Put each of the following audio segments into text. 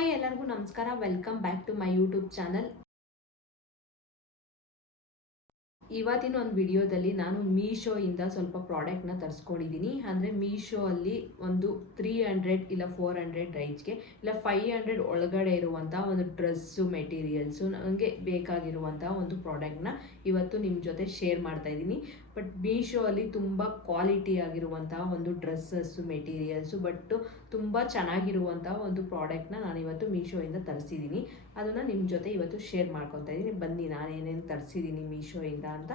Hi ಎಲ್ಲರಿಗೂ ನಮಸ್ಕಾರ. Welcome back to my YouTube channel. ಇವತ್ತಿನ ಒಂದು ವಿಡಿಯೋದಲ್ಲಿ ನಾನು ಮೀಶೋಯಿಂದ ಸ್ವಲ್ಪ ಪ್ರಾಡಕ್ಟ್ನ ತರಿಸ್ಕೊಂಡಿದ್ದೀನಿ. ಅಂದರೆ ಮೀಶೋ ಅಲ್ಲಿ ಒಂದು 300 ಇಲ್ಲ 400 ರೇಂಜ್ಗೆ ಇಲ್ಲ 500 ಒಳಗಡೆ ಇರುವಂಥ ಒಂದು ಡ್ರೆಸ್ಸು ಮೆಟೀರಿಯಲ್ಸು ನನಗೆ ಬೇಕಾಗಿರುವಂಥ ಒಂದು ಪ್ರಾಡಕ್ಟ್ನ ಇವತ್ತು ನಿಮ್ಮ ಜೊತೆ ಶೇರ್ ಮಾಡ್ತಾ ಇದ್ದೀನಿ. ಬಟ್ ಮೀಶೋ ಅಲ್ಲಿ ತುಂಬ ಕ್ವಾಲಿಟಿ ಆಗಿರುವಂಥ ಒಂದು ಡ್ರೆಸ್ಸಸ್ಸು ಮೆಟೀರಿಯಲ್ಸು ಬಟ್ ತುಂಬ ಚೆನ್ನಾಗಿರುವಂಥ ಒಂದು ಪ್ರಾಡಕ್ಟ್ನ ನಾನು ಇವತ್ತು ಮೀಶೋಯಿಂದ ತರಿಸಿದ್ದೀನಿ. ಅದನ್ನು ನಿಮ್ಮ ಜೊತೆ ಇವತ್ತು ಶೇರ್ ಮಾಡ್ಕೊತಾ ಇದ್ದೀನಿ. ಬನ್ನಿ ನಾನು ಏನೇನು ತರಿಸಿದ್ದೀನಿ ಮೀಶೋಯಿಂದ ಅಂತ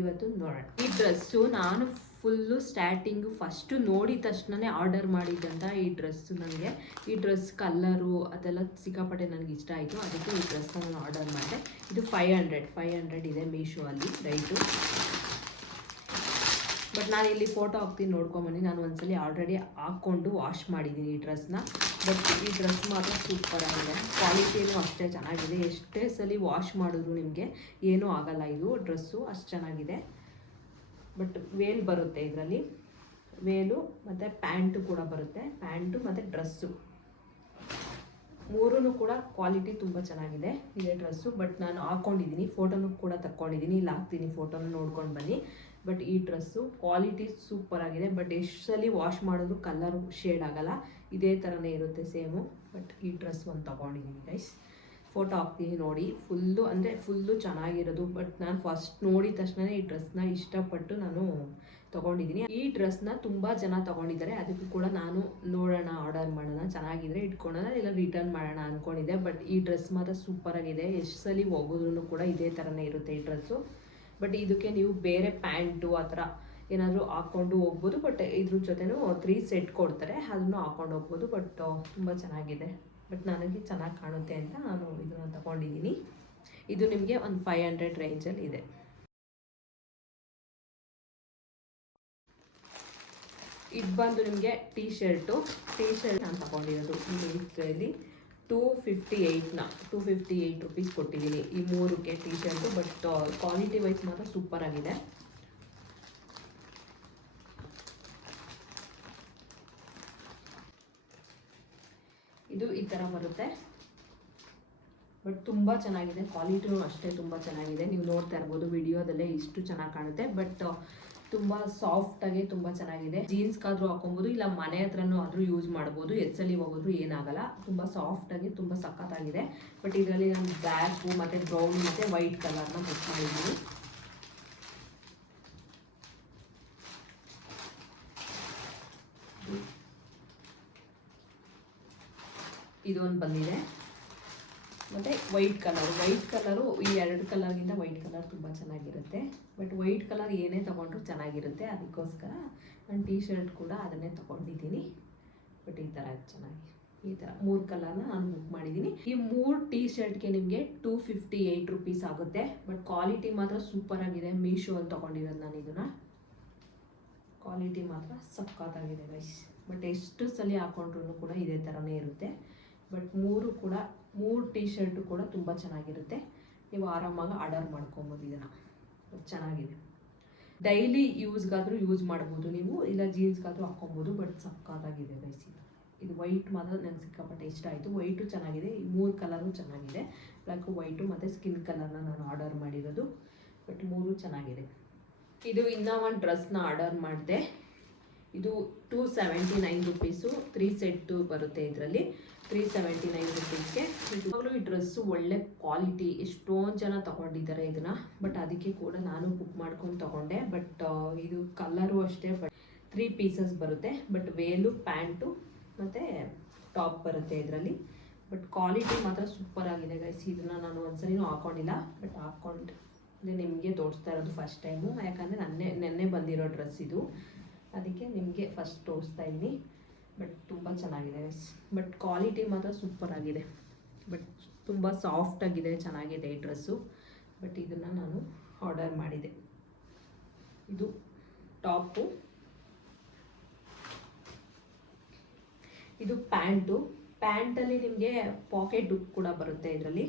ಇವತ್ತು ನೋಡೋಣ. ಈ ಡ್ರೆಸ್ಸು ನಾನು ಫುಲ್ಲು ಸ್ಟಾರ್ಟಿಂಗು ಫಸ್ಟು ನೋಡಿದ ತಕ್ಷಣವೇ ಆರ್ಡರ್ ಮಾಡಿದ್ದಂಥ ಈ ಡ್ರೆಸ್ಸು. ನನಗೆ ಈ ಡ್ರೆಸ್ ಕಲ್ಲರು ಅದೆಲ್ಲ ಸಿಕ್ಕಾಪಟ್ಟೆ ನನಗೆ ಇಷ್ಟ ಆಯಿತು. ಅದಕ್ಕೆ ಈ ಡ್ರೆಸ್ನ ನಾನು ಆರ್ಡರ್ ಮಾಡಿದೆ. ಇದು 500 ಇದೆ ಮೀಶೋ ಅಲ್ಲಿ ರೈಟು. ಬಟ್ ನಾನು ಇಲ್ಲಿ ಫೋಟೋ ಹಾಕ್ತೀನಿ ನೋಡ್ಕೊಂಬನ್ನಿ. ನಾನು ಒಂದ್ಸಲಿ ಆಲ್ರೆಡಿ ಹಾಕ್ಕೊಂಡು ವಾಶ್ ಮಾಡಿದ್ದೀನಿ ಈ ಡ್ರೆಸ್ನ. ಬಟ್ ಈ ಡ್ರೆಸ್ ಮಾತ್ರ ಸೂಪರ್ ಆಗಿದೆ. ಕ್ವಾಲಿಟಿನೂ ಅಷ್ಟೇ ಚೆನ್ನಾಗಿದೆ. ಎಷ್ಟೇ ಸಲ ವಾಶ್ ಮಾಡಿದ್ರು ನಿಮಗೆ ಏನೂ ಆಗಲ್ಲ. ಇದು ಡ್ರೆಸ್ಸು ಅಷ್ಟು ಚೆನ್ನಾಗಿದೆ. ಬಟ್ ವೇಲ್ ಬರುತ್ತೆ ಇದರಲ್ಲಿ, ವೇಲು ಮತ್ತು ಪ್ಯಾಂಟು ಕೂಡ ಬರುತ್ತೆ. ಪ್ಯಾಂಟು ಮತ್ತು ಡ್ರೆಸ್ಸು ಮೂರೂ ಕೂಡ ಕ್ವಾಲಿಟಿ ತುಂಬ ಚೆನ್ನಾಗಿದೆ ಇದೇ ಡ್ರೆಸ್ಸು. ಬಟ್ ನಾನು ಹಾಕ್ಕೊಂಡಿದ್ದೀನಿ, ಫೋಟೋನು ಕೂಡ ತಕ್ಕೊಂಡಿದ್ದೀನಿ. ಇಲ್ಲಿ ಹಾಕ್ತೀನಿ, ಫೋಟೋನ ನೋಡ್ಕೊಂಡು ಬನ್ನಿ. ಬಟ್ ಈ ಡ್ರೆಸ್ಸು ಕ್ವಾಲಿಟಿ ಸೂಪರ್ ಆಗಿದೆ. ಬಟ್ ಎಷ್ಟು ಸಲ ವಾಶ್ ಮಾಡೋದು ಕಲರು ಶೇಡ್ ಆಗಲ್ಲ, ಇದೇ ಥರನೇ ಇರುತ್ತೆ ಸೇಮು. ಬಟ್ ಈ ಡ್ರೆಸ್ ಒಂದು ತೊಗೊಂಡಿದ್ದೀನಿ ಗೈಸ್, ಫೋಟೋ ಹಾಕ್ತೀನಿ ನೋಡಿ. ಫುಲ್ಲು ಚೆನ್ನಾಗಿರೋದು. ಬಟ್ ನಾನು ಫಸ್ಟ್ ನೋಡಿದ ತಕ್ಷಣ ಈ ಡ್ರೆಸ್ನ ಇಷ್ಟಪಟ್ಟು ನಾನು ತೊಗೊಂಡಿದ್ದೀನಿ. ಈ ಡ್ರೆಸ್ನ ತುಂಬ ಜನ ತೊಗೊಂಡಿದ್ದಾರೆ. ಅದಕ್ಕೂ ಕೂಡ ನಾನು ನೋಡೋಣ, ಆರ್ಡರ್ ಮಾಡೋಣ, ಚೆನ್ನಾಗಿದ್ರೆ ಇಟ್ಕೊಳ್ಳೋಣ ಇಲ್ಲ ರಿಟರ್ನ್ ಮಾಡೋಣ ಅಂದ್ಕೊಂಡಿದ್ದೆ. ಬಟ್ ಈ ಡ್ರೆಸ್ ಮಾತ್ರ ಸೂಪರಾಗಿದೆ. ಎಷ್ಟು ಸಲ ಹೋಗೋದ್ರೂ ಕೂಡ ಇದೇ ಥರನೇ ಇರುತ್ತೆ ಈ ಡ್ರೆಸ್ಸು. ಬಟ್ ಇದಕ್ಕೆ ನೀವು ಬೇರೆ ಪ್ಯಾಂಟು ಆ ಥರ ಏನಾದರೂ ಹಾಕ್ಕೊಂಡು ಹೋಗ್ಬೋದು. ಬಟ್ ಇದ್ರ ಜೊತೆನೂ 3 ಸೆಟ್ ಕೊಡ್ತಾರೆ, ಅದನ್ನು ಹಾಕ್ಕೊಂಡು ಹೋಗ್ಬೋದು. ಬಟ್ ತುಂಬ ಚೆನ್ನಾಗಿದೆ. ಬಟ್ ನನಗೆ ಚೆನ್ನಾಗಿ ಕಾಣುತ್ತೆ ಅಂತ ನಾನು ಇದನ್ನು ತಗೊಂಡಿದ್ದೀನಿ. ಇದು ನಿಮಗೆ ಒಂದು 500 ರೇಂಜಲ್ಲಿ ಇದೆ. ಇದು ಬಂದು ನಿಮಗೆ ಟೀ ಶರ್ಟ್ ನಾನು ತಗೊಂಡಿರೋದು ಇದರಲ್ಲಿ 258 ರುಪೀಸ್ ಕೊಟ್ಟಿದ್ದೀನಿ ಈ 3ಕ್ಕೆ T shirt. But quality wise ಮಾತ್ರ ಸೂಪರ್ ಆಗಿದೆ. ಇದು ಈ ಥರ ಬರುತ್ತೆ. ಬಟ್ ತುಂಬ ಚೆನ್ನಾಗಿದೆ. ಕ್ವಾಲಿಟಿನೂ ಅಷ್ಟೇ ತುಂಬ ಚೆನ್ನಾಗಿದೆ. ನೀವು ನೋಡ್ತಾ ಇರ್ಬೋದು ವಿಡಿಯೋದಲ್ಲೇ ಇಷ್ಟು ಚೆನ್ನಾಗಿ ಕಾಣುತ್ತೆ. ಬಟ್ ತುಂಬ ಸಾಫ್ಟಾಗಿ ತುಂಬ ಚೆನ್ನಾಗಿದೆ. ಜೀನ್ಸ್ಗಾದರೂ ಹಾಕೊಬೋದು ಇಲ್ಲ ಮನೆ ಹತ್ರನೂ ಆದರೂ ಯೂಸ್ ಮಾಡ್ಬೋದು. ಎಚ್ಚಲಿ ಹೋಗೋದು ಏನಾಗಲ್ಲ. ತುಂಬ ಸಾಫ್ಟಾಗಿ ತುಂಬ ಸಖತ್ತಾಗಿದೆ. ಬಟ್ ಇದರಲ್ಲಿ ನಾನು ಬ್ಲ್ಯಾಕು ಮತ್ತು ಬ್ರೌನ್ ಮತ್ತು ವೈಟ್ ಕಲರ್ನ ಬುಕ್ ಮಾಡಿದ್ದೀನಿ. ಇದೊಂದು ಬಂದಿದೆ. ಮತ್ತು ವೈಟ್ ಕಲರು ಈ 2 ಕಲರ್ಗಿಂತ ವೈಟ್ ಕಲರ್ ತುಂಬ ಚೆನ್ನಾಗಿರುತ್ತೆ. ಬಟ್ ವೈಟ್ ಕಲರ್ ಏನೇ ತೊಗೊಂಡ್ರು ಚೆನ್ನಾಗಿರುತ್ತೆ. ಅದಕ್ಕೋಸ್ಕರ ನಾನು ಟೀ ಶರ್ಟ್ ಕೂಡ ಅದನ್ನೇ ತೊಗೊಂಡಿದ್ದೀನಿ. ಬಟ್ ಈ ಥರ ಚೆನ್ನಾಗಿ ಈ ಥರ 3 ಕಲರ್ನ ನಾನು ಬುಕ್ ಮಾಡಿದ್ದೀನಿ. ಈ 3 ಟೀ ಶರ್ಟ್ಗೆ ನಿಮಗೆ 258 ರುಪೀಸ್ ಆಗುತ್ತೆ. ಬಟ್ ಕ್ವಾಲಿಟಿ ಮಾತ್ರ ಸೂಪರ್ ಆಗಿದೆ. ಮೀಶೋ ಅಲ್ಲಿ ತೊಗೊಂಡಿರೋದು ನಾನು ಇದನ್ನು. ಕ್ವಾಲಿಟಿ ಮಾತ್ರ ಸಖತ್ತಾಗಿದೆ ಗೈಸ್. ಬಟ್ ಎಷ್ಟು ಸಲ ಹಾಕೊಂಡ್ರೂ ಕೂಡ ಇದೇ ಥರನೇ ಇರುತ್ತೆ. ಬಟ್ 3 ಟೀ ಶರ್ಟು ಕೂಡ ತುಂಬ ಚೆನ್ನಾಗಿರುತ್ತೆ. ನೀವು ಆರಾಮಾಗಿ ಆರ್ಡರ್ ಮಾಡ್ಕೊಬೋದು ಇದನ್ನು. ಚೆನ್ನಾಗಿದೆ. ಡೈಲಿ ಯೂಸ್ಗಾದರೂ ಯೂಸ್ ಮಾಡ್ಬೋದು ನೀವು, ಇಲ್ಲ ಜೀನ್ಸ್ಗಾದರೂ ಹಾಕ್ಕೊಬೋದು. ಬಟ್ ಸಕ್ಕತ್ತಾಗಿದೆ ಗೈಸ್. ಇದು ವೈಟ್ ಮಾತ್ರ ನನಗೆ ಸಿಕ್ಕಾಪಟ್ಟೆ ಇಷ್ಟ ಆಯಿತು. ವೈಟು ಚೆನ್ನಾಗಿದೆ. ಈ 3 ಕಲರು ಚೆನ್ನಾಗಿದೆ. ಬ್ಲ್ಯಾಕು ವೈಟು ಮತ್ತು ಸ್ಕಿನ್ ಕಲರ್ನ ನಾನು ಆರ್ಡರ್ ಮಾಡಿರೋದು. ಬಟ್ 3 ಚೆನ್ನಾಗಿದೆ. ಇದು ಇನ್ನೂ ಒಂದು ಡ್ರೆಸ್ನ ಆರ್ಡರ್ ಮಾಡಿದೆ. ಇದು 279 ರುಪೀಸು. 3 ಸೆಟ್ಟು ಬರುತ್ತೆ ಇದರಲ್ಲಿ. 379 ರುಪೀಸ್ಗೆ. ಇವಾಗಲೂ ಈ ಡ್ರೆಸ್ಸು ಒಳ್ಳೆ ಕ್ವಾಲಿಟಿ. ಎಷ್ಟೊಂದು ಜನ ತೊಗೊಂಡಿದ್ದಾರೆ ಇದನ್ನು. ಬಟ್ ಅದಕ್ಕೆ ಕೂಡ ನಾನು ಬುಕ್ ಮಾಡ್ಕೊಂಡು ತೊಗೊಂಡೆ. ಬಟ್ ಇದು ಕಲರು ಅಷ್ಟೇ. ಬಟ್ 3 ಪೀಸಸ್ ಬರುತ್ತೆ. ಬಟ್ ವೇಲು ಪ್ಯಾಂಟು ಮತ್ತು ಟಾಪ್ ಬರುತ್ತೆ ಇದರಲ್ಲಿ. ಬಟ್ ಕ್ವಾಲಿಟಿ ಮಾತ್ರ ಸೂಪರ್ ಆಗಿದೆ ಗೈಸ್. ಇದನ್ನು ನಾನು ಒಂದ್ಸಲಿನೂ ಹಾಕ್ಕೊಂಡಿಲ್ಲ. ಬಟ್ ಹಾಕ್ಕೊಂಡು ನಿಮಗೆ ತೋರಿಸ್ತಾ ಇರೋದು ಫಸ್ಟ್ ಟೈಮು. ಯಾಕಂದರೆ ನೆನ್ನೆ ಬಂದಿರೋ ಡ್ರೆಸ್ ಇದು, ಅದಕ್ಕೆ ನಿಮಗೆ ಫಸ್ಟ್ ತೋರಿಸ್ತಾ ಇದ್ದೀನಿ. ಬಟ್ ತುಂಬ ಚೆನ್ನಾಗಿದೆ ಗೈಸ್. ಬಟ್ ಕ್ವಾಲಿಟಿ ಮಾತ್ರ ಸೂಪರ್ ಆಗಿದೆ. ಬಟ್ ತುಂಬ ಸಾಫ್ಟಾಗಿದೆ, ಚೆನ್ನಾಗಿದೆ ಈ ಡ್ರೆಸ್ಸು. ಬಟ್ ಇದನ್ನು ನಾನು ಆರ್ಡರ್ ಮಾಡಿದೆ. ಇದು ಟಾಪು, ಇದು ಪ್ಯಾಂಟಲ್ಲಿ ನಿಮಗೆ ಪಾಕೆಟ್ ಕೂಡ ಬರುತ್ತೆ. ಇದರಲ್ಲಿ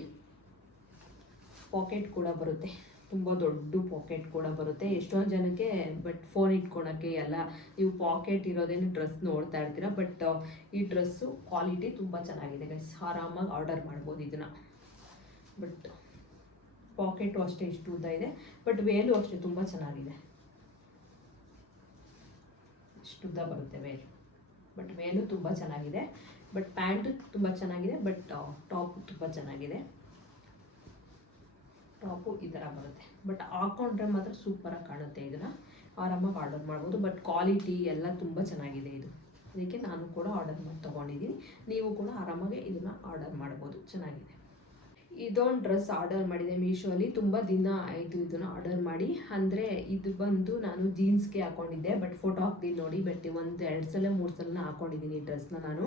ಪಾಕೆಟ್ ಕೂಡ ಬರುತ್ತೆ. ತುಂಬ ದೊಡ್ಡ ಪಾಕೆಟ್ ಕೂಡ ಬರುತ್ತೆ ಎಷ್ಟೊಂದು ಜನಕ್ಕೆ. ಬಟ್ ಫೋನ್ ಇಟ್ಕೊಳಕ್ಕೆ ಎಲ್ಲ ನೀವು ಪಾಕೆಟ್ ಇರೋದೇನು ಡ್ರೆಸ್ ನೋಡ್ತಾ ಇರ್ತೀರ. ಬಟ್ ಈ ಡ್ರೆಸ್ಸು ಕ್ವಾಲಿಟಿ ತುಂಬ ಚೆನ್ನಾಗಿದೆ ಗೈಸ್, ಆರಾಮಾಗಿ ಆರ್ಡರ್ ಮಾಡ್ಬೋದು ಇದನ್ನು. ಬಟ್ ಪಾಕೆಟು ಅಷ್ಟೇ ಇಷ್ಟು ಉದ್ದ ಇದೆ, ಬಟ್ ವೇಲು ಅಷ್ಟೇ ತುಂಬ ಚೆನ್ನಾಗಿದೆ. ಇಷ್ಟು ಉದ್ದ ಬರುತ್ತೆ ವೇಲು, ಬಟ್ ವೇಲು ತುಂಬ ಚೆನ್ನಾಗಿದೆ. ಬಟ್ ಪ್ಯಾಂಟು ತುಂಬ ಚೆನ್ನಾಗಿದೆ, ಬಟ್ ಟಾಪ್ ತುಂಬ ಚೆನ್ನಾಗಿದೆ. ಟಾಪು ಈ ಥರ ಬರುತ್ತೆ, ಬಟ್ ಹಾಕೊಂಡ್ರೆ ಮಾತ್ರ ಸೂಪರಾಗಿ ಕಾಣುತ್ತೆ. ಇದನ್ನು ಆರಾಮಾಗಿ ಆರ್ಡರ್ ಮಾಡ್ಬೋದು. ಬಟ್ ಕ್ವಾಲಿಟಿ ಎಲ್ಲ ತುಂಬ ಚೆನ್ನಾಗಿದೆ ಇದು, ಅದಕ್ಕೆ ನಾನು ಕೂಡ ಆರ್ಡರ್ ಮಾಡಿ ತೊಗೊಂಡಿದ್ದೀನಿ. ನೀವು ಕೂಡ ಆರಾಮಾಗಿ ಇದನ್ನು ಆರ್ಡರ್ ಮಾಡ್ಬೋದು, ಚೆನ್ನಾಗಿದೆ. ಇದೊಂದು ಡ್ರೆಸ್ ಆರ್ಡರ್ ಮಾಡಿದೆ ಮೀಶೋಲಿ, ತುಂಬ ದಿನ ಆಯಿತು ಇದನ್ನು ಆರ್ಡರ್ ಮಾಡಿ. ಅಂದರೆ ಇದು ಬಂದು ನಾನು ಜೀನ್ಸ್ಗೆ ಹಾಕೊಂಡಿದ್ದೆ, ಬಟ್ ಫೋಟೋ ಹಾಕ್ತೀನಿ ನೋಡಿ. ಬಟ್ ಒಂದು 2 ಸಲ 3 ಸಲ ಹಾಕೊಂಡಿದ್ದೀನಿ ಈ ಡ್ರೆಸ್ನ ನಾನು.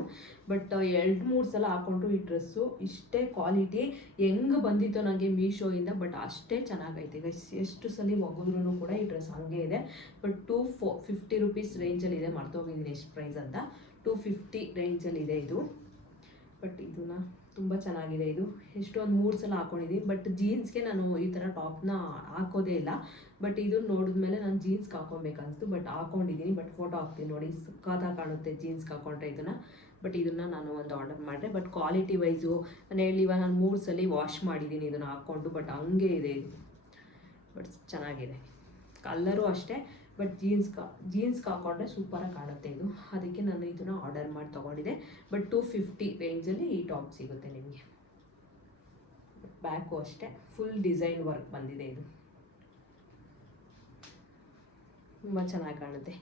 ಬಟ್ 2-3 ಸಲ ಹಾಕೊಂಡ್ರು ಈ ಡ್ರೆಸ್ಸು ಇಷ್ಟೇ ಕ್ವಾಲಿಟಿ ಹೆಂಗೆ ಬಂದಿತ್ತು ನನಗೆ ಮೀಶೋಯಿಂದ, ಬಟ್ ಅಷ್ಟೇ ಚೆನ್ನಾಗೈತೆ. ಎಷ್ಟು ಸಲ ಒಗೆದ್ರೂ ಕೂಡ ಈ ಡ್ರೆಸ್ ಹಾಗೆ ಇದೆ. ಬಟ್ 250 ರೂಪೀಸ್ ರೇಂಜಲ್ಲಿದೆ, ಮರ್ತೋಗಿದ್ದೀನಿ ಎಷ್ಟು ಪ್ರೈಸ್ ಅಂತ. 250 ರೇಂಜಲ್ಲಿದೆ ಇದು. ಬಟ್ ಇದನ್ನು ತುಂಬ ಚೆನ್ನಾಗಿದೆ ಇದು. ಎಷ್ಟೊಂದು 3 ಸಲ ಹಾಕೊಂಡಿದ್ದೀನಿ. ಬಟ್ ಜೀನ್ಸ್ಗೆ ನಾನು ಈ ಥರ ಟಾಪ್ನ ಹಾಕೋದೇ ಇಲ್ಲ. ಬಟ್ ಇದು ನೋಡಿದ್ಮೇಲೆ ನಾನು ಜೀನ್ಸ್ಗೆ ಹಾಕೊಬೇಕನ್ನಿಸ್ತು, ಬಟ್ ಹಾಕೊಂಡಿದ್ದೀನಿ. ಬಟ್ ಫೋಟೋ ಹಾಕ್ತೀನಿ ನೋಡಿ, ಸಖತ್ತಾಗಿ ಕಾಣುತ್ತೆ ಜೀನ್ಸ್ಗೆ ಹಾಕೊಂಡ್ರೆ ಇದನ್ನು. ಬಟ್ ಇದನ್ನು ನಾನು ಒಂದು ಆರ್ಡರ್ ಮಾಡಿದೆ. ಬಟ್ ಕ್ವಾಲಿಟಿ ವೈಸು ನಾನು ಹೇಳಿವ, ನಾನು 3 ಸಲ ವಾಶ್ ಮಾಡಿದ್ದೀನಿ ಇದನ್ನು ಹಾಕ್ಕೊಂಡು. ಬಟ್ ಹಂಗೆ ಇದೆ ಇದು, ಬಟ್ ಚೆನ್ನಾಗಿದೆ. ಕಲ್ಲರು ಅಷ್ಟೇ, ಬಟ್ ಜೀನ್ಸ್ಗೆ ಹಾಕೊಂಡ್ರೆ ಸೂಪರಾಗಿ ಕಾಣುತ್ತೆ ಇದು. ಅದಕ್ಕೆ ನಾನು ಇದನ್ನು ಆರ್ಡರ್ ಮಾಡಿ ತೊಗೊಂಡಿದ್ದೆ. ಬಟ್ 250 ರೇಂಜಲ್ಲಿ ಈ ಟಾಪ್ ಸಿಗುತ್ತೆ ನಿಮಗೆ. ಬ್ಯಾಕು ಅಷ್ಟೇ ಫುಲ್ ಡಿಸೈನ್ ವರ್ಕ್ ಬಂದಿದೆ ಇದು, ತುಂಬ ಚೆನ್ನಾಗಿ ಕಾಣುತ್ತೆ.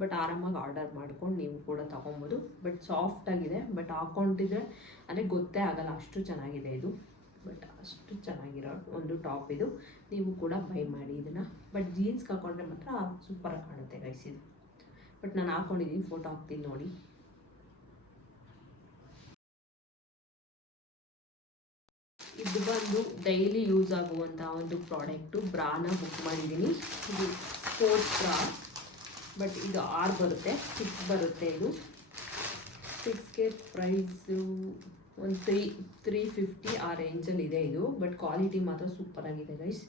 ಬಟ್ ಆರಾಮಾಗಿ ಆರ್ಡರ್ ಮಾಡ್ಕೊಂಡು ನೀವು ಕೂಡ ತೊಗೊಬೋದು. ಬಟ್ ಸಾಫ್ಟಾಗಿದೆ, ಬಟ್ ಹಾಕ್ಕೊಂಡಿದ್ರೆ ಅಂದರೆ ಗೊತ್ತೇ ಆಗಲ್ಲ, ಅಷ್ಟು ಚೆನ್ನಾಗಿದೆ ಇದು. ಬಟ್ ಅಷ್ಟು ಚೆನ್ನಾಗಿರೋ ಒಂದು ಟಾಪ್ ಇದು, ನೀವು ಕೂಡ ಬೈ ಮಾಡಿ ಇದನ್ನು. ಬಟ್ ಜೀನ್ಸ್ಗೆ ಹಾಕೊಂಡ್ರೆ ಮಾತ್ರ ಸೂಪರಾಗಿ ಕಾಣುತ್ತೆ ಗೈಸ್ ಇದು. ಬಟ್ ನಾನು ಹಾಕ್ಕೊಂಡಿದ್ದೀನಿ, ಫೋಟೋ ಹಾಕ್ತೀನಿ ನೋಡಿ. ಇದು ಬಂದು ಡೈಲಿ ಯೂಸ್ ಆಗುವಂಥ ಒಂದು ಪ್ರಾಡಕ್ಟು, ಬ್ರಾನ ಬುಕ್ ಮಾಡಿದ್ದೀನಿ. ಇದು ಸ್ಪೋರ್ಟ್ಸ್ ಬ್ರಾ, ಬಟ್ ಇದು 6 ಬರುತ್ತೆ, 6 ಬರುತ್ತೆ ಇದು. 6ಗೆ ಪ್ರೈಸು ಒಂದು 350 ಆ ರೇಂಜಲ್ಲಿ ಇದೆ ಇದು. ಬಟ್ ಕ್ವಾಲಿಟಿ ಮಾತ್ರ ಸೂಪರಾಗಿದೆ ಗೈಸ್.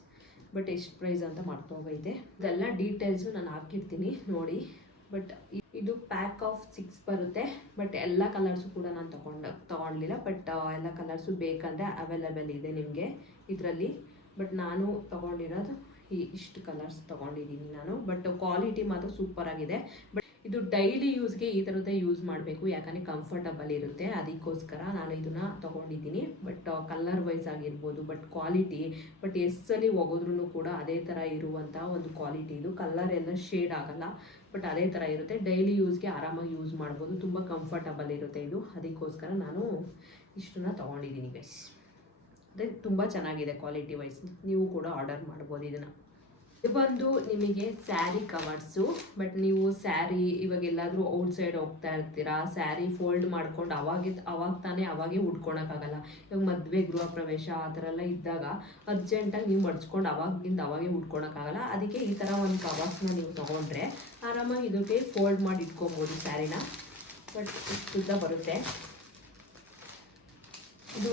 ಬಟ್ ಎಷ್ಟು ಪ್ರೈಸ್ ಅಂತ ಮರ್ತೋಗೈತೆ. ಇದೆಲ್ಲ ಡೀಟೇಲ್ಸು ನಾನು ಹಾಕಿರ್ತೀನಿ ನೋಡಿ. ಬಟ್ ಇದು ಪ್ಯಾಕ್ ಆಫ್ 6 ಬರುತ್ತೆ. ಬಟ್ ಎಲ್ಲ ಕಲರ್ಸು ಕೂಡ ನಾನು ತೊಗೊಳ್ಲಿಲ್ಲ. ಬಟ್ ಎಲ್ಲ ಕಲರ್ಸು ಬೇಕಂದರೆ ಅವೈಲೇಬಲ್ ಇದೆ ನಿಮಗೆ ಇದರಲ್ಲಿ. ಬಟ್ ನಾನು ತೊಗೊಂಡಿರೋದು ಇಷ್ಟು ಕಲರ್ಸ್ ತೊಗೊಂಡಿದ್ದೀನಿ ನಾನು. ಬಟ್ ಕ್ವಾಲಿಟಿ ಮಾತ್ರ ಸೂಪರಾಗಿದೆ. ಬಟ್ ಇದು ಡೈಲಿ ಯೂಸ್ಗೆ ಈ ಥರದ್ದೇ ಯೂಸ್ ಮಾಡಬೇಕು, ಯಾಕಂದರೆ ಕಂಫರ್ಟಬಲ್ ಇರುತ್ತೆ. ಅದಕ್ಕೋಸ್ಕರ ನಾನು ಇದನ್ನು ತೊಗೊಂಡಿದ್ದೀನಿ. ಬಟ್ ಕಲರ್ ವೈಸ್ ಆಗಿರ್ಬೋದು, ಬಟ್ ಕ್ವಾಲಿಟಿ, ಬಟ್ ಎಷ್ಟಲ್ಲಿ ಒಗೆದ್ರೂ ಕೂಡ ಅದೇ ಥರ ಇರುವಂಥ ಒಂದು ಕ್ವಾಲಿಟಿ ಇದು. ಕಲರ್ ಎಲ್ಲ ಶೇಡ್ ಆಗಲ್ಲ, ಬಟ್ ಅದೇ ಥರ ಇರುತ್ತೆ. ಡೈಲಿ ಯೂಸ್ಗೆ ಆರಾಮಾಗಿ ಯೂಸ್ ಮಾಡ್ಬೋದು, ತುಂಬ ಕಂಫರ್ಟಬಲ್ ಇರುತ್ತೆ ಇದು. ಅದಕ್ಕೋಸ್ಕರ ನಾನು ಇಷ್ಟನ್ನು ತೊಗೊಂಡಿದ್ದೀನಿ ಗೈಸ್. ಅದೇ ತುಂಬ ಚೆನ್ನಾಗಿದೆ ಕ್ವಾಲಿಟಿ ವೈಸ್, ನೀವು ಕೂಡ ಆರ್ಡರ್ ಮಾಡ್ಬೋದು ಇದನ್ನು. ಇದು ಬಂದು ನಿಮಗೆ ಸ್ಯಾರಿ ಕವರ್ಸು. ಬಟ್ ನೀವು ಸ್ಯಾರಿ ಇವಾಗ ಎಲ್ಲಾದರೂ ಔಟ್ಸೈಡ್ ಹೋಗ್ತಾ ಇರ್ತೀರಾ, ಸ್ಯಾರಿ ಫೋಲ್ಡ್ ಮಾಡ್ಕೊಂಡು ಅವಾಗೇ ಉಟ್ಕೊಳಕ್ಕಾಗಲ್ಲ. ಇವಾಗ ಮದುವೆ ಗೃಹ ಪ್ರವೇಶ ಆ ಥರ ಎಲ್ಲ ಇದ್ದಾಗ ಅರ್ಜೆಂಟಾಗಿ ನೀವು ಮಡ್ಚ್ಕೊಂಡು ಅವಾಗೇ ಉಟ್ಕೊಳಕ್ಕಾಗಲ್ಲ. ಅದಕ್ಕೆ ಈ ಥರ ಒಂದು ಕವರ್ಸ್ನ ನೀವು ತೊಗೊಂಡ್ರೆ ಆರಾಮಾಗಿ ಇದಕ್ಕೆ ಫೋಲ್ಡ್ ಮಾಡಿ ಇಟ್ಕೊಬೋದು ಸ್ಯಾರಿನ. ಬಟ್ ಇಷ್ಟುದ್ದ ಬರುತ್ತೆ ಇದು.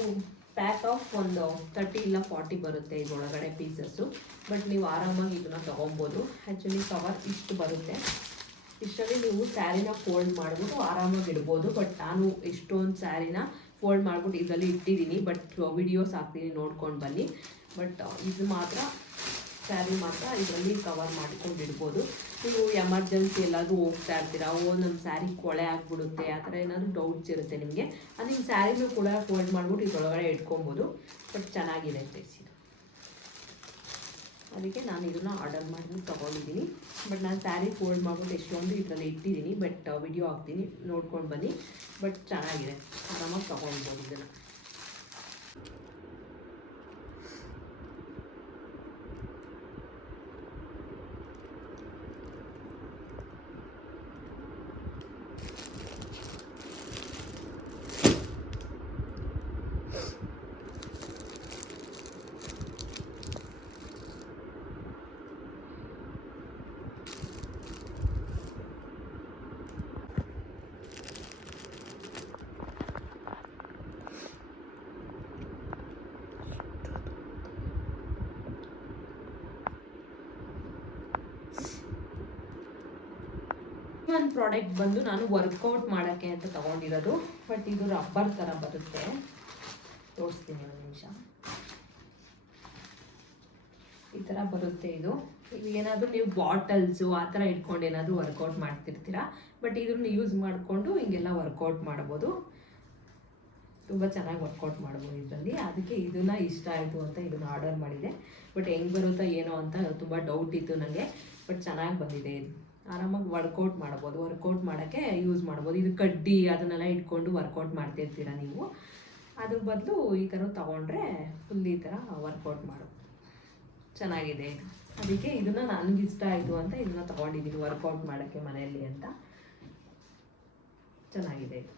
ಪ್ಯಾಕ್ ಆಫ್ ಒಂದು 30 ಇಲ್ಲ 40 ಬರುತ್ತೆ ಇದರೊಳಗಡೆ ಪೀಸಸ್ಸು. ಬಟ್ ನೀವು ಆರಾಮಾಗಿ ಇದನ್ನು ತೊಗೊಬೋದು. ಆ್ಯಕ್ಚುಲಿ ಕವರ್ ಇಷ್ಟು ಬರುತ್ತೆ, ಇಷ್ಟರಲ್ಲಿ ನೀವು ಸ್ಯಾರಿನ ಫೋಲ್ಡ್ ಮಾಡಿಬಿಟ್ಟು ಆರಾಮಾಗಿ ಇಡ್ಬೋದು. ಬಟ್ ನಾನು ಎಷ್ಟೊಂದು ಸ್ಯಾರಿನ ಫೋಲ್ಡ್ ಮಾಡಿಬಿಟ್ಟು ಇದರಲ್ಲಿ ಇಟ್ಟಿದ್ದೀನಿ. ಬಟ್ ವಿಡಿಯೋಸ್ ಹಾಕ್ತೀನಿ, ನೋಡ್ಕೊಂಡು ಬನ್ನಿ. ಬಟ್ ಇದು ಮಾತ್ರ ಸ್ಯಾರಿ ಮಾತ್ರ ಇದರಲ್ಲಿ ಕವರ್ ಮಾಡ್ಕೊಂಡು ಇಡ್ಬೋದು. ನೀವು ಎಮರ್ಜೆನ್ಸಿ ಎಲ್ಲಾದರೂ ಹೋಗ್ತಾ ಇರ್ತೀರಾ, ನಮ್ಮ ಸ್ಯಾರಿ ಕೊಳೆ ಆಗಿಬಿಡುತ್ತೆ, ಆ ಥರ ಏನಾದರೂ ಡೌಟ್ಸ್ ಇರುತ್ತೆ ನಿಮಗೆ, ಅದು ನಿಮ್ಮ ಸ್ಯಾರಿನೂ ಕೂಡ ಫೋಲ್ಡ್ ಮಾಡಿಬಿಟ್ಟು ಇದರೊಳಗಡೆ ಇಟ್ಕೊಬೋದು. ಬಟ್ ಚೆನ್ನಾಗಿದೆ ಪ್ಲೇಸ್ ಇದು, ಅದಕ್ಕೆ ನಾನು ಇದನ್ನು ಆರ್ಡರ್ ಮಾಡಿಬಿಟ್ಟು ತೊಗೊಂಡಿದ್ದೀನಿ. ಬಟ್ ನಾನು ಸ್ಯಾರಿ ಫೋಲ್ಡ್ ಮಾಡಿಬಿಟ್ಟು ಎಷ್ಟೊಂದು ಇದರಲ್ಲಿ ಇಟ್ಟಿದ್ದೀನಿ. ಬಟ್ ವಿಡಿಯೋ ಹಾಕ್ತೀನಿ, ನೋಡ್ಕೊಂಡು ಬನ್ನಿ. ಬಟ್ ಚೆನ್ನಾಗಿದೆ, ಆರಾಮಾಗಿ ತೊಗೊಳ್ಬೋದು ಇದನ್ನು. ಒಂದು ಪ್ರಾಡಕ್ಟ್ ಬಂದು ನಾನು ವರ್ಕೌಟ್ ಮಾಡೋಕ್ಕೆ ಅಂತ ತೊಗೊಂಡಿರೋದು. ಬಟ್ ಇದು ರಬ್ಬರ್ ಥರ ಬರುತ್ತೆ, ತೋರಿಸ್ತೀನಿ ಒಂದು ನಿಮಿಷ. ಈ ಥರ ಬರುತ್ತೆ ಇದು. ಏನಾದರೂ ನೀವು ಬಾಟಲ್ಸು ಆ ಥರ ಇಟ್ಕೊಂಡು ಏನಾದರೂ ವರ್ಕೌಟ್ ಮಾಡ್ತಿರ್ತೀರಾ, ಬಟ್ ಇದನ್ನು ಯೂಸ್ ಮಾಡಿಕೊಂಡು ಹಿಂಗೆಲ್ಲ ವರ್ಕೌಟ್ ಮಾಡ್ಬೋದು. ತುಂಬ ಚೆನ್ನಾಗಿ ವರ್ಕೌಟ್ ಮಾಡ್ಬೋದು ಇದರಲ್ಲಿ. ಅದಕ್ಕೆ ಇದನ್ನು ಇಷ್ಟ ಆಯಿತು ಅಂತ ಇದನ್ನು ಆರ್ಡರ್ ಮಾಡಿದೆ. ಬಟ್ ಹೆಂಗೆ ಬರುತ್ತಾ ಏನೋ ಅಂತ ತುಂಬ ಡೌಟ್ ಇತ್ತು ನನಗೆ. ಬಟ್ ಚೆನ್ನಾಗಿ ಬಂದಿದೆ ಇದು. ಆರಾಮಾಗಿ ವರ್ಕೌಟ್ ಮಾಡ್ಬೋದು, ವರ್ಕೌಟ್ ಮಾಡೋಕ್ಕೆ ಯೂಸ್ ಮಾಡ್ಬೋದು. ಇದು ಕಡ್ಡಿ ಅದನ್ನೆಲ್ಲ ಇಟ್ಕೊಂಡು ವರ್ಕೌಟ್ ಮಾಡ್ತಿರ್ತೀರ ನೀವು, ಅದ್ರ ಬದಲು ಈ ಥರ ತೊಗೊಂಡ್ರೆ ಫುಲ್ ಈ ಥರ ವರ್ಕೌಟ್ ಮಾಡೋದು. ಚೆನ್ನಾಗಿದೆ ಇದು. ಅದಕ್ಕೆ ಇದನ್ನು ನನಗೆ ಇಷ್ಟ ಆಯಿತು ಅಂತ ಇದನ್ನು ತೊಗೊಂಡಿದ್ದೀನಿ ವರ್ಕೌಟ್ ಮಾಡೋಕ್ಕೆ ಮನೆಯಲ್ಲಿ ಅಂತ. ಚೆನ್ನಾಗಿದೆ ಇದು.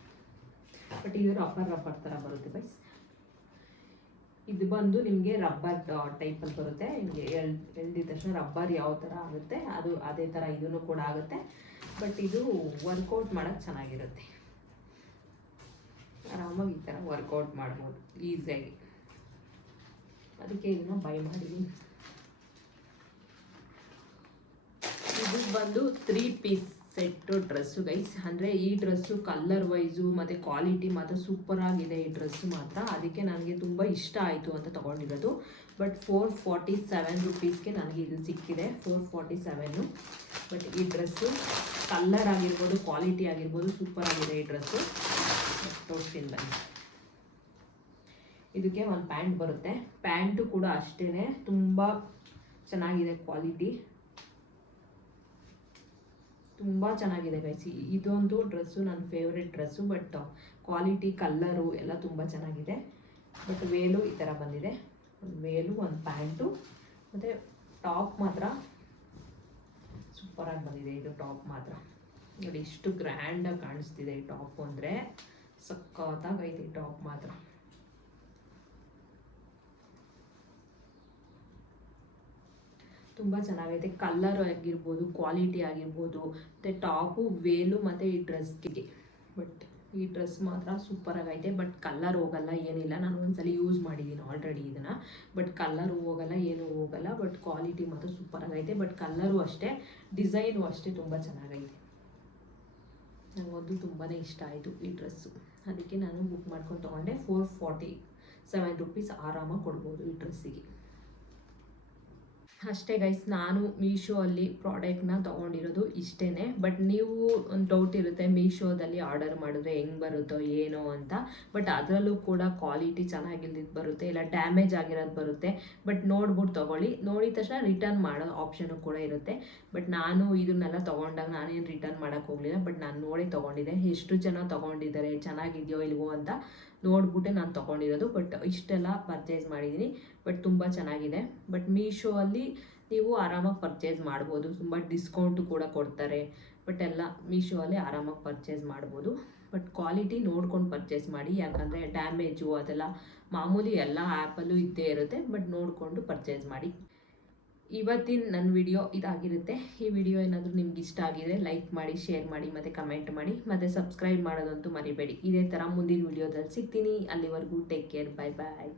ಬಟ್ ಇದು ರಬ್ಬರ್ ಥರ ಬರುತ್ತೆ ಗೈಸ್. ಇದು ಬಂದು ನಿಮಗೆ ರಬ್ಬರ್ ಟೈಪಲ್ಲಿ ಬರುತ್ತೆ. ನಿಮಗೆ ಎಳ್ದಿದ ತಕ್ಷಣ ರಬ್ಬರ್ ಯಾವ ಥರ ಆಗುತ್ತೆ ಅದು ಅದೇ ಥರ ಇದನ್ನು ಕೂಡ ಆಗುತ್ತೆ. ಬಟ್ ಇದು ವರ್ಕೌಟ್ ಮಾಡೋಕ್ಕೆ ಚೆನ್ನಾಗಿರುತ್ತೆ. ಆರಾಮಾಗಿ ಈ ಥರ ವರ್ಕೌಟ್ ಮಾಡ್ಬೋದು ಈಸಿಯಾಗಿ. ಅದಕ್ಕೆ ಇದನ್ನು ಬೈ ಮಾಡಿದ್ದೀನಿ. ಇದು ಬಂದು 3 ಪೀಸ್ ಸೆಟ್ಟು ಡ್ರೆಸ್ಸು ಗೈಸ್. ಅಂದರೆ ಈ ಡ್ರೆಸ್ಸು ಕಲರ್ ವೈಸು ಮತ್ತು ಕ್ವಾಲಿಟಿ ಮಾತ್ರ ಸೂಪರ್ ಆಗಿದೆ ಈ ಡ್ರೆಸ್ಸು ಮಾತ್ರ. ಅದಕ್ಕೆ ನನಗೆ ತುಂಬ ಇಷ್ಟ ಆಯಿತು ಅಂತ ತೊಗೊಂಡಿರೋದು. ಬಟ್ 447 ರುಪೀಸ್ಗೆ ನನಗೆ ಇದು ಸಿಕ್ಕಿದೆ, 447. ಬಟ್ ಈ ಡ್ರೆಸ್ಸು ಕಲರ್ ಆಗಿರ್ಬೋದು, ಕ್ವಾಲಿಟಿ ಆಗಿರ್ಬೋದು ಸೂಪರ್ ಆಗಿದೆ ಈ ಡ್ರೆಸ್ಸು. ತೋರಿಸ್ತೀನಿ ಬನ್ನಿ. ಇದಕ್ಕೆ ಒಂದು ಪ್ಯಾಂಟ್ ಬರುತ್ತೆ. ಪ್ಯಾಂಟು ಕೂಡ ಅಷ್ಟೇ ತುಂಬ ಚೆನ್ನಾಗಿದೆ, ಕ್ವಾಲಿಟಿ ತುಂಬ ಚೆನ್ನಾಗಿದೆ ಗೈಸ್. ಇದೊಂದು ಡ್ರೆಸ್ಸು ನನ್ನ favourite dress. But quality colour ಎಲ್ಲ ತುಂಬ ಚೆನ್ನಾಗಿದೆ. ಬಟ್ ವೇಲು ಈ ಥರ ಬಂದಿದೆ. ಒಂದು ವೇಲು, ಒಂದು ಪ್ಯಾಂಟು ಮತ್ತು ಟಾಪ್ ಮಾತ್ರ ಸೂಪರಾಗಿ ಬಂದಿದೆ. ಇದು ಟಾಪ್ ಮಾತ್ರ ನೋಡಿ ಎಷ್ಟು ಗ್ರ್ಯಾಂಡಾಗಿ ಕಾಣಿಸ್ತಿದೆ ಈ ಟಾಪ್ ಅಂದರೆ. ಸಖತ್ತಾಗೈತೆ ಈ ಟಾಪ್ ಮಾತ್ರ. ತುಂಬ ಚೆನ್ನಾಗೈತೆ. ಕಲ್ಲರ್ ಆಗಿರ್ಬೋದು, ಕ್ವಾಲಿಟಿ ಆಗಿರ್ಬೋದು, ಮತ್ತು ಟಾಪು ವೇಲು ಮತ್ತು ಈ ಡ್ರೆಸ್ಗೆ. ಬಟ್ ಈ ಡ್ರೆಸ್ ಮಾತ್ರ ಸೂಪರಾಗೈತೆ. ಬಟ್ ಕಲ್ಲರ್ ಹೋಗಲ್ಲ ಏನಿಲ್ಲ. ನಾನು ಒಂದ್ಸಲ ಯೂಸ್ ಮಾಡಿದ್ದೀನಿ ಆಲ್ರೆಡಿ ಇದನ್ನು. ಬಟ್ ಕಲ್ಲರು ಹೋಗಲ್ಲ, ಏನೂ ಹೋಗಲ್ಲ. ಬಟ್ ಕ್ವಾಲಿಟಿ ಮಾತ್ರ ಸೂಪರಾಗೈತೆ. ಬಟ್ ಕಲ್ಲರು ಅಷ್ಟೇ, ಡಿಸೈನು ಅಷ್ಟೇ ತುಂಬ ಚೆನ್ನಾಗೈತೆ. ನನಗಂತೂ ತುಂಬಾ ಇಷ್ಟ ಆಯಿತು ಈ ಡ್ರೆಸ್ಸು. ಅದಕ್ಕೆ ನಾನು ಬುಕ್ ಮಾಡ್ಕೊಂಡು ತೊಗೊಂಡೆ. 447 ರುಪೀಸ್ ಆರಾಮಾಗಿ ಕೊಡ್ಬೋದು ಈ ಡ್ರೆಸ್ಸಿಗೆ. ಅಷ್ಟೇ ಗೈಸ್, ನಾನು ಮೀಶೋ ಅಲ್ಲಿ ಪ್ರಾಡಕ್ಟ್ನ ತೊಗೊಂಡಿರೋದು ಇಷ್ಟೇ. ಬಟ್ ನೀವು ಒಂದು ಡೌಟ್ ಇರುತ್ತೆ ಮೀಶೋದಲ್ಲಿ ಆರ್ಡರ್ ಮಾಡಿದ್ರೆ ಹೆಂಗೆ ಬರುತ್ತೋ ಏನೋ ಅಂತ. ಬಟ್ ಅದರಲ್ಲೂ ಕೂಡ ಕ್ವಾಲಿಟಿ ಚೆನ್ನಾಗಿಲ್ದಿದ್ದು ಬರುತ್ತೆ, ಇಲ್ಲ ಡ್ಯಾಮೇಜ್ ಆಗಿರೋದು ಬರುತ್ತೆ. ಬಟ್ ನೋಡ್ಬಿಟ್ಟು ತೊಗೊಳ್ಳಿ. ನೋಡಿದ ತಕ್ಷಣ ರಿಟರ್ನ್ ಮಾಡೋ ಆಪ್ಷನು ಕೂಡ ಇರುತ್ತೆ. ಬಟ್ ನಾನು ಇದನ್ನೆಲ್ಲ ತೊಗೊಂಡಾಗ ನಾನೇನು ರಿಟರ್ನ್ ಮಾಡೋಕ್ಕೆ ಹೋಗಲಿಲ್ಲ. ಬಟ್ ನಾನು ನೋಡಿ ತೊಗೊಂಡಿದ್ದೆ. ಎಷ್ಟು ಜನ ತೊಗೊಂಡಿದ್ದಾರೆ, ಚೆನ್ನಾಗಿದೆಯೋ ಇಲ್ವೋ ಅಂತ ನೋಡ್ಬಿಟ್ಟೆ ನಾನು ತೊಗೊಂಡಿರೋದು. ಬಟ್ ಇಷ್ಟೆಲ್ಲ ಪರ್ಚೇಸ್ ಮಾಡಿದ್ದೀನಿ. ಬಟ್ ತುಂಬ ಚೆನ್ನಾಗಿದೆ. ಬಟ್ ಮೀಶೋ ಅಲ್ಲಿ ನೀವು ಆರಾಮಾಗಿ ಪರ್ಚೇಸ್ ಮಾಡ್ಬೋದು, ತುಂಬ ಡಿಸ್ಕೌಂಟು ಕೂಡ ಕೊಡ್ತಾರೆ. ಬಟ್ ಎಲ್ಲ ಮೀಶೋ ಅಲ್ಲಿ ಆರಾಮಾಗಿ ಪರ್ಚೇಸ್ ಮಾಡ್ಬೋದು. ಬಟ್ ಕ್ವಾಲಿಟಿ ನೋಡ್ಕೊಂಡು ಪರ್ಚೇಸ್ ಮಾಡಿ, ಯಾಕಂದರೆ ಡ್ಯಾಮೇಜು ಅದೆಲ್ಲ ಮಾಮೂಲಿ ಎಲ್ಲ ಆ್ಯಪಲ್ಲೂ ಇದ್ದೇ ಇರುತ್ತೆ. ಬಟ್ ನೋಡಿಕೊಂಡು ಪರ್ಚೇಸ್ ಮಾಡಿ. ಇವತ್ತಿನ ನನ್ನ ವಿಡಿಯೋ ಇದಾಗಿರುತ್ತೆ. ಈ ವಿಡಿಯೋ ಏನಾದರೂ ನಿಮ್ಗೆ ಇಷ್ಟ ಆಗಿದ್ರೆ ಲೈಕ್ ಮಾಡಿ, ಶೇರ್ ಮಾಡಿ ಮತ್ತು ಕಮೆಂಟ್ ಮಾಡಿ. ಮತ್ತು ಸಬ್ಸ್ಕ್ರೈಬ್ ಮಾಡೋದಂತೂ ಮರಿಬೇಡಿ. ಇದೇ ಥರ ಮುಂದಿನ ವಿಡಿಯೋದಲ್ಲಿ ಸಿಗ್ತೀನಿ. ಅಲ್ಲಿವರೆಗೂ ಟೇಕ್ ಕೇರ್, ಬಾಯ್ ಬಾಯ್.